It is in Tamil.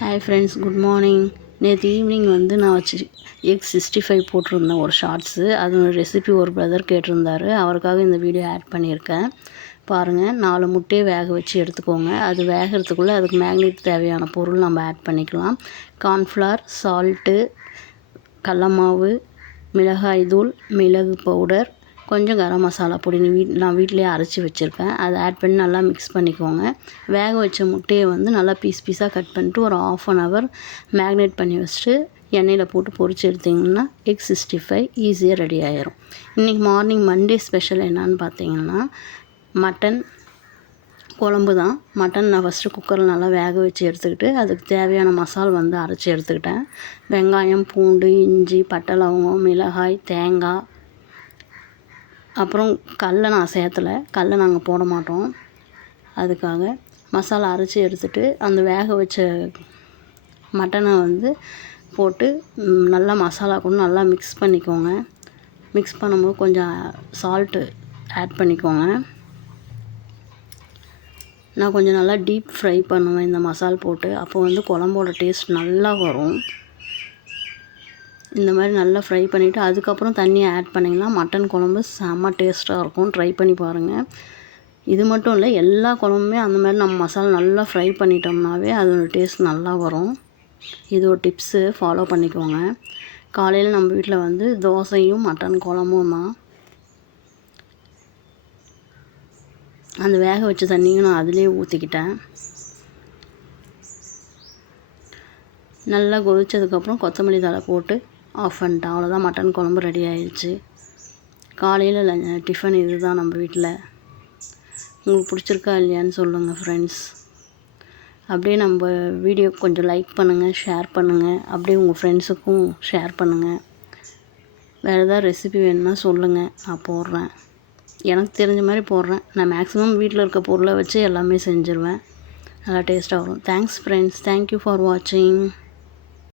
Hi friends, good morning. நேற்று ஈவினிங் நான் எக் 65 போட்டிருந்தேன் ஒரு ஷார்ட்ஸு. அதோட ரெசிபி ஒரு பிரதர் கேட்டிருந்தாரு. அவருக்காக இந்த வீடியோ ஆட் பண்ணியிருக்கேன். பாருங்கள், 4 முட்டையை வேக வச்சு எடுத்துக்கோங்க. அது வேகிறதுக்குள்ளே அதுக்கு மேக்னேட் தேவையான பொருள் நம்ம ஆட் பண்ணிக்கலாம். கார்ன்ஃப்ளவர், சால்ட்டு, கடல மாவு, மிளகாய் தூள், மிளகு பவுடர், கொஞ்சம் கரம் மசாலா பொடி நான் வீட்டிலேயே அரைச்சி வச்சுருக்கேன். அதை ஆட் பண்ணி நல்லா மிக்ஸ் பண்ணிக்கோங்க. வேக வச்ச முட்டையை நல்லா பீஸாக கட் பண்ணிட்டு ஒரு 1/2 hour மேக்னேட் பண்ணி வச்சுட்டு எண்ணெயில் போட்டு பொரிச்சு எடுத்திங்கன்னா எக் 65 ஈஸியாக ரெடி ஆயிரும். இன்றைக்கி மார்னிங் மண்டே ஸ்பெஷல் என்னான்னு பார்த்தீங்கன்னா மட்டன் குழம்பு தான். மட்டன் நான் ஃபஸ்ட்டு குக்கரில் நல்லா வேக வச்சு எடுத்துக்கிட்டு அதுக்கு தேவையான மசால் அரைச்சி எடுத்துக்கிட்டேன். வெங்காயம், பூண்டு, இஞ்சி, பட்டை, லவங்கம், மிளகாய், தேங்காய், அப்புறம் கடலை நான் சேர்த்தலை. கடலை நாங்கள் போட மாட்டோம். அதுக்காக மசாலா அரைச்சி எடுத்துகிட்டு அந்த வேக வச்ச மட்டனை போட்டு நல்லா மசாலா கூட நல்லா மிக்ஸ் பண்ணிக்கோங்க. மிக்ஸ் பண்ணும்போது கொஞ்சம் சால்ட்டு ஆட் பண்ணிக்கோங்க. நான் கொஞ்சம் நல்லா டீப் ஃப்ரை பண்ணுவேன் இந்த மசால் போட்டு. அப்போ குழம்போட டேஸ்ட் நல்லா வரும். இந்த மாதிரி நல்லா ஃப்ரை பண்ணிவிட்டு அதுக்கப்புறம் தண்ணியை ஆட் பண்ணிங்கன்னா மட்டன் குழம்பு செம்ம டேஸ்ட்டாக இருக்கும். ட்ரை பண்ணி பாருங்கள். இது மட்டும் இல்லை, எல்லா குழம்புமே அந்த மாதிரி நம்ம மசாலா நல்லா ஃப்ரை பண்ணிட்டோம்னாவே அதோட டேஸ்ட் நல்லா வரும். இது ஒரு டிப்ஸு, ஃபாலோ பண்ணிக்கோங்க. காலையில் நம்ம வீட்டில் தோசையும் மட்டன் குழம்பும் தான். அந்த வேக வச்ச தண்ணியும் நான் அதிலே ஊற்றிக்கிட்டேன். நல்லா கொதித்ததுக்கப்புறம் கொத்தமல்லி தழை போட்டு ஆஃப் பண்ணிட்டேன். அவ்வளோதான், மட்டன் குழம்பு ரெடி ஆயிடுச்சு. காலையில் டிஃபன் இது தான் நம்ம வீட்டில். உங்களுக்கு பிடிச்சிருக்கா இல்லையான்னு சொல்லுங்கள் ஃப்ரெண்ட்ஸ். அப்படியே நம்ம வீடியோ கொஞ்சம் லைக் பண்ணுங்கள், ஷேர் பண்ணுங்கள். அப்படியே உங்கள் ஃப்ரெண்ட்ஸுக்கும் ஷேர் பண்ணுங்கள். வேறு ஏதாவது ரெசிபி வேணும்னா சொல்லுங்கள், நான் போடுறேன். எனக்கு தெரிஞ்ச மாதிரி போடுறேன். நான் மேக்ஸிமம் வீட்டில் இருக்க பொருளை வச்சு எல்லாமே செஞ்சுருவேன். நல்லா டேஸ்ட்டாக வரும். Thanks friends. தேங்க்யூ ஃபார் வாட்சிங்.